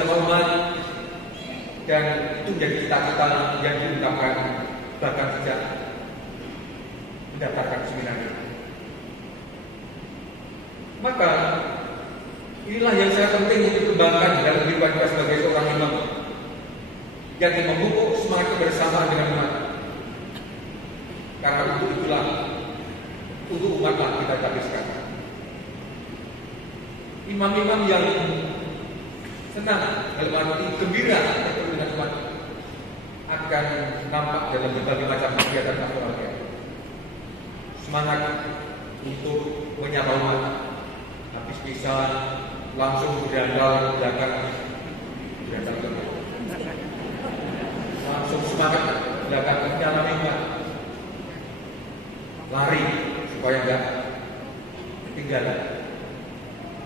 bersama umat, dan itu menjadi cita-cita yang diungkapkan bahkan sejak mendapatkan seminari. Maka inilah yang sangat penting untuk dikembangkan dalam kehidupan kita sebagai seorang imam, yang memupuk semangat kebersamaan dengan umat. Karena untuk umatlah kita habiskan. Imam-imam yang senang, dalam arti gembira bertemu dengan umat, akan nampak dalam berbagai macam kegiatan pastoralnya. Semangat untuk menyapa umat, habis bisa langsung berandal belakang, langsung semangat belakang menyalami umat, lari supaya enggak ketinggalan.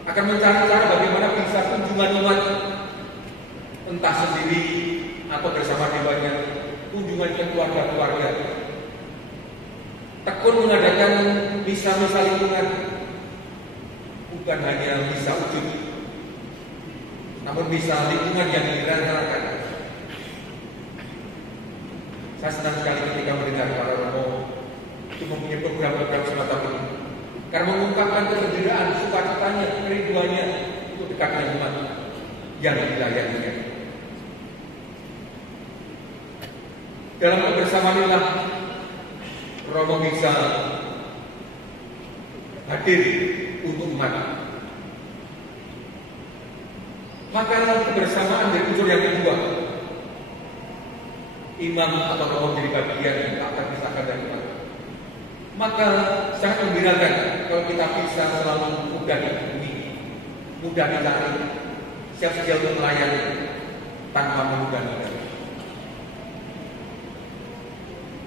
Akan mencari cara bagaimana bisa kunjungan umat, entah sendiri atau bersama dewanya, kunjungan ke keluarga-keluarga. Tekun mengadakan misa-misa lingkungan, bukan hanya misa wujud, namun misa lingkungan yang dirangkaikan. Saya senang sekali ketika mendengar para romo itu mempunyai program-program semacam ini, karena mengungkapkan kegembiraan, sukacitanya, kerinduannya untuk dekat dengan umat yang dilayaninya. Dalam kebersamaan inilah romo bisa hadir untuk umat. Maka kebersamaan dari unsur yang kedua, imam atau romo menjadi bagian yang tak terpisahkan dari umat. Maka sangat menggembirakan kalau kita bisa selalu mudah dihubungi, mudah dicari, siap sedia untuk melayani tanpa menunda-nunda.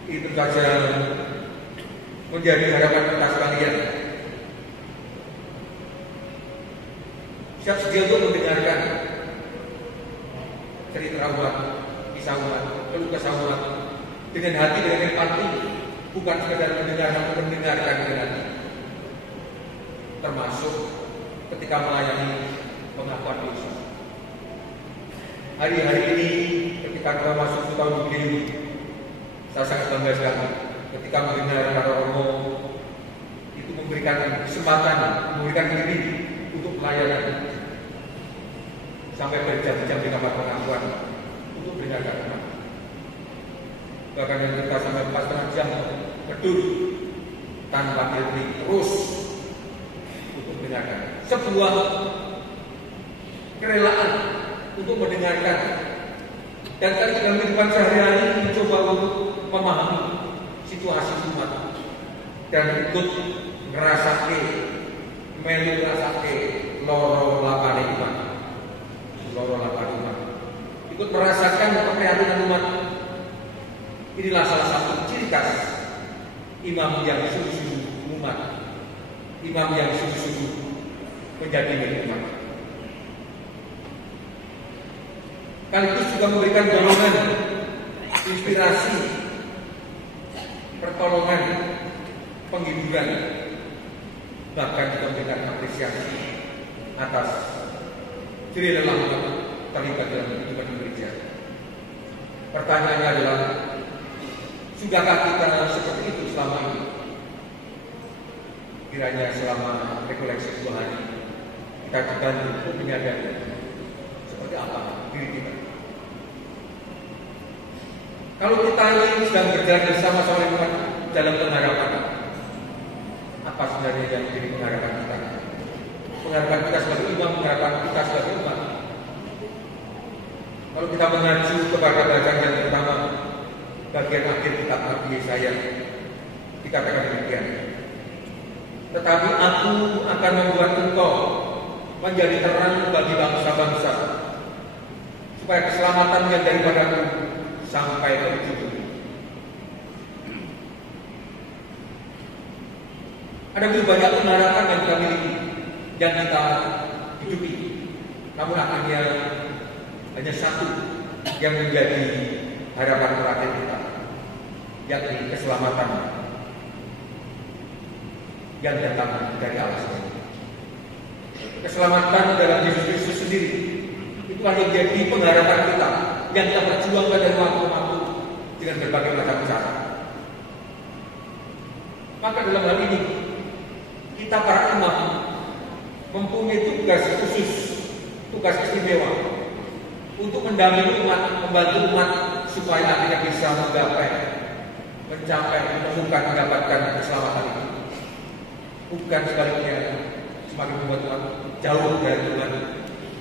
Itu saja menjadi harapan kita sekalian. Siap sedia untuk mendengarkan cerita umat, kisah umat, keluh kesah umat dengan hati, dengan empati. Bukan sekedar mendengar, namun mendengarkan dengan hati. Termasuk ketika melayani pengakuan dosa. Hari-hari ini ketika kita masuk ke tahun jubileum, saya sangat bangga sekali ketika mendengar para romo itu memberikan kesempatan, memberikan diri untuk pelayanan sampai berjam-jam di tempat pengakuan untuk mendengarkan umat. Bahkan yang kita sampai 4,5 jam berduduk tanpa berhenti terus untuk mendengarkan. Sebuah kerelaan untuk mendengarkan. Dan kali dalam kehidupan sehari-hari mencoba untuk memahami situasi umat dan ikut ngerasake, melu ngerasake loro lapane umat, ikut merasakan keprihatinan umat. Inilah salah satu ciri khas imam yang sungguh-sungguh umat, imam yang sungguh-sungguh menjadi milik umat. Sekaligus juga memberikan dorongan, inspirasi, pertolongan, penghiburan, bahkan juga memberikan apresiasi atas ciri lelah umat terlibat dalam kehidupan gereja. Pertanyaannya adalah, sudahkah kita seperti itu selama ini? Kiranya selama rekoleksi 2 hari kita dibantu untuk menyadari seperti apa diri kita. Kalau kita ini sedang berjalan bersama-sama dengan dalam pengharapan, apa sebenarnya yang menjadi pengharapan kita? Pengharapan kita sebagai imam, pengharapan kita sebagai umat. Kalau kita mengacu kepada bacaan yang pertama, bagian akhir kitab Nabi Yesaya, dikatakan demikian. Tetapi aku akan membuat engkau menjadi terang bagi bangsa-bangsa, supaya keselamatan yang daripadaku sampai ke ujung. Ada begitu banyak pengharapan yang kita miliki, yang kita hidupi, namun akhirnya hanya satu yang menjadi harapan terakhir kita, yakni keselamatan yang datang dari Allah sendiri. Keselamatan dalam Yesus Kristus sendiri. Itu Itulah yang jadi pengharapan kita yang kita perjuangkan dari waktu-waktu dengan berbagai macam cara. Maka dalam hal ini kita para imam mempunyai tugas khusus, tugas istimewa untuk mendampingi umat, membantu umat supaya akhirnya bisa mencapai, menemukan, mendapatkan keselamatan itu. Bukan sebaliknya semakin membuat umat jauh dari Tuhan,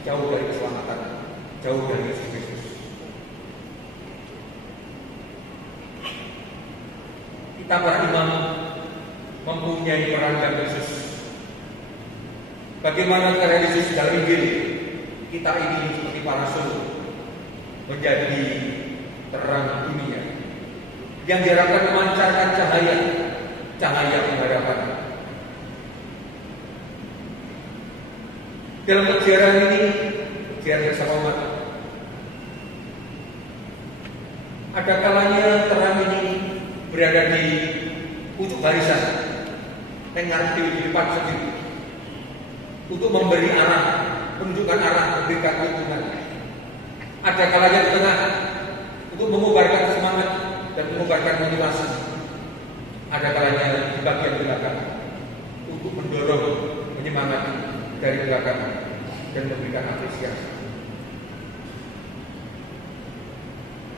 jauh dari keselamatan, jauh dari Yesus Kristus. Kita para imam mempunyai peran yang khusus. Bagaimana cara Yesus dalam Injil, kita ini seperti para rasul menjadi terang dunia yang diharapkan memancarkan cahaya pengharapan. Dalam perjalanan ini, perjalanan bersama umat, ada kalanya terang ini berada di ujung barisan, tengah di depan sendiri, untuk memberi arah, menunjukkan arah, memberikan tuntunan. Ada kalanya di tengah untuk mengobarkan semangat dan mengobarkan motivasi. Ada kalanya di bagian belakang untuk mendorong, menyemangati dari belakang dan memberikan apresiasi.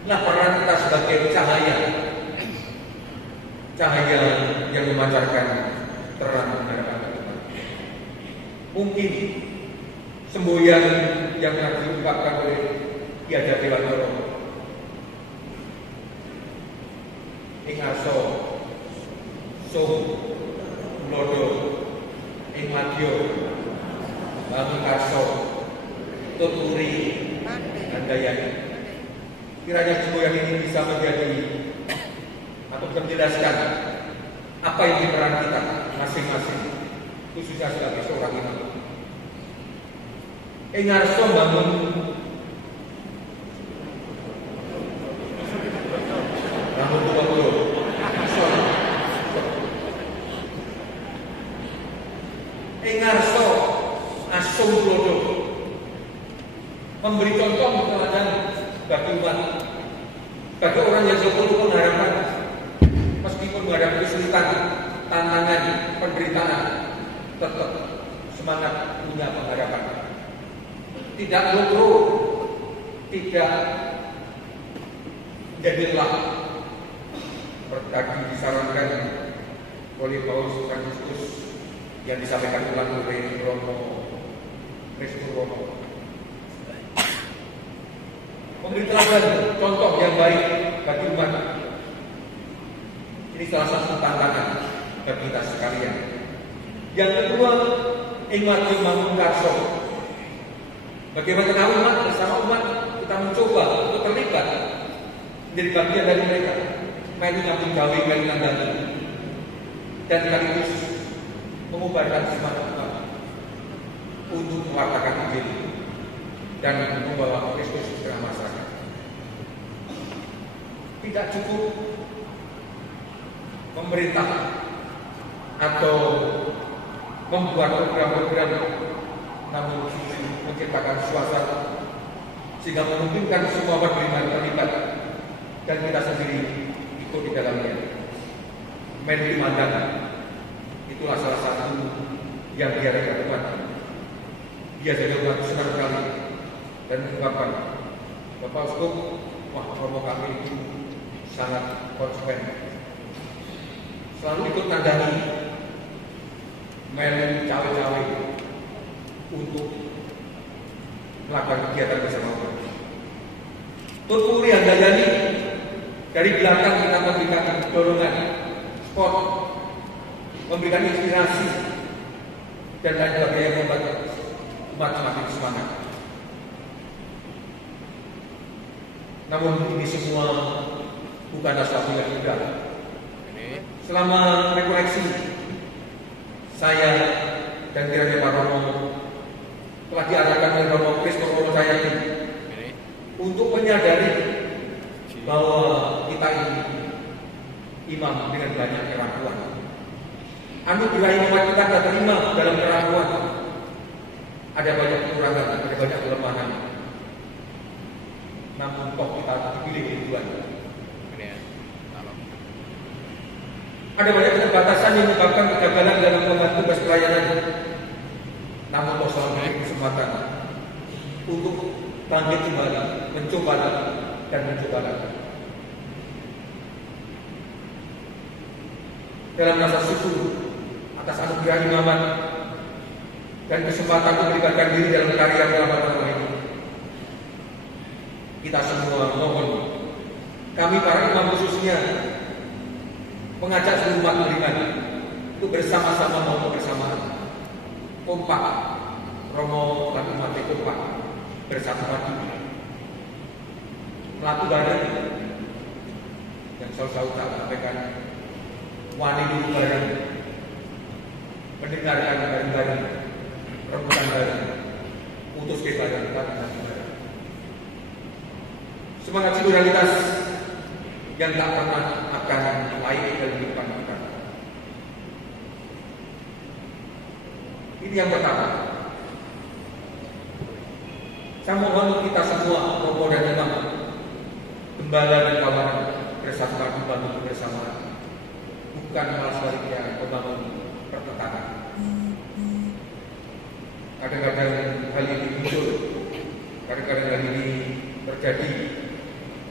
Nah, peran kita sebagai cahaya yang memancarkan terang menghadapan Tuhan. Mungkin semboyan yang pernah diungkapkan oleh Ki Hajar Dewantara, ing arsa soh lodo ing madya bangun karso tuturi andayani. Kiranya semboyan ini bisa menjadi atau menjelaskan apa yang diperan kita masing-masing, khususnya sebagai seorang imam. Ing arsa bangun Engarso asum lodo, memberi contoh kepada bagi umat, bagi orang yang selalu pengharapan, meskipun menghadapi kesulitan, tantangan, penderitaan, tetap semangat punya pengharapan, tidak lupa, tidak jadi lelah. Tadi disarankan oleh Paulus Fransiskus yang disampaikan ulang oleh Romo Kristus Romo. Memberi teladan contoh yang baik bagi umat. Ini salah satu tantangan bagi kita sekalian. Yang kedua, ingati manungkarso. Bagaimana umat bersama umat kita mencoba untuk terlibat menjadi bagian dari mereka. Melu nyambung gawe, melu nandani, dan sekaligus mengubarkan semangat umat untuk mewartakan Injil dan membawa Kristus ke tengah masyarakat. Tidak cukup pemerintah atau membuat program-program, namun menciptakan suasana sehingga memungkinkan semua beriman terlibat dan kita sendiri ikut di dalamnya. Menu mandang itulah salah satu yang dia lakukan. Dia jadi umat senang sekali dan mengungkapkan, Bapak Uskup, Romo kami itu sangat konsekuen, selalu ikut nandani, melu cawe-cawe untuk melakukan kegiatan bersama umat. Tuturi Handayani, dari belakang kita memberikan dorongan, sport, memberikan inspirasi dan lain sebagainya yang membuat umat semakin semangat. Namun ini semua bukanlah sesuatu yang mudah. Selama rekoleksi saya dan kiranya Pak Romo telah diarahkan oleh Romo Kristus Romo saya ini untuk menyadari bahwa kita ini imam dengan banyak keraguan. Anugerah imamat kita tidak terima dalam keraguan. Ada banyak kekurangan, ada banyak kelemahan. namun toh kita dipilih oleh Tuhan. Ada banyak keterbatasan yang menyebabkan kegagalan dalam melakukan tugas pelayanan. Namun toh selalu memberi kesempatan untuk bangkit kembali, mencoba lagi dan mencoba lagi. Dalam rasa syukur atas anugerah imaman dan kesempatan untuk melibatkan diri dalam karya pelayanan ini, kita semua mohon, kami para imam khususnya mengajak seluruh umat beriman untuk bersama-sama mau bersamaan, kompak, Romo dan umat kompak bersama padu, melatu bareng yang selalu tak sampaikan, wani dulu bareng, mendengarkan bareng-bareng, rebutan bareng, putus ke bareng, bareng. Semangat solidaritas yang tak pernah akan lain dalam kehidupan kita. Ini yang pertama. Saya mohon kita semua, romo dan imam, gembala dan kawan, bersama membantu bersama, bukan malah sebaliknya membangun pertentangan. Kadang-kadang hal ini muncul, kadang-kadang hal ini terjadi,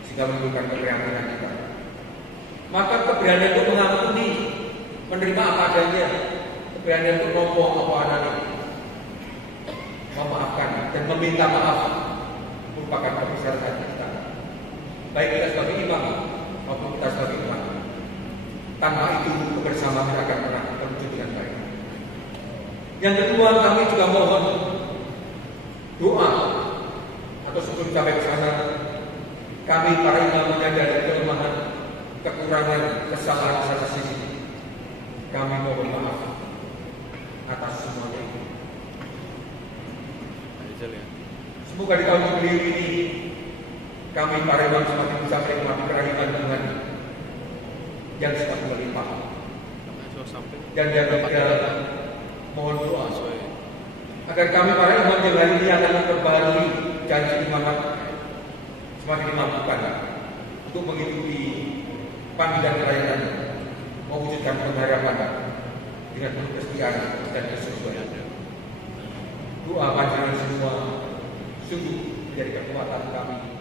sehingga menimbulkan keprihatinan kita. Maka keberanian untuk mengampuni, menerima apa adanya, keberanian untuk ngomong apa adanya, memaafkan dan meminta maaf merupakan persyaratan kita. Baik kita sebagai imam maupun kita sebagai umat. Tanpa itu kebersamaan akan pernah terwujud dengan baik. Yang kedua, kami juga mohon doa atau sebelum sampai ke sana, kami para imam menyadari kelemahan, kekurangan, kesalahan sana sini. Kami mohon maaf atas semua itu. Semoga di tahun jubileum ini kami para imam semakin bisa menikmati kerahiman Tuhan yang semakin melimpah. Dan yang ketiga, mohon doa agar kami para imam yang hari ini akan memperbaharui janji imamat semakin dimampukan untuk mengikuti panggilan pelayanan, mewujudkan pengharapan dengan penuh kesetiaan dan kesungguhan. Doa panjenengan semua sungguh menjadi kekuatan kami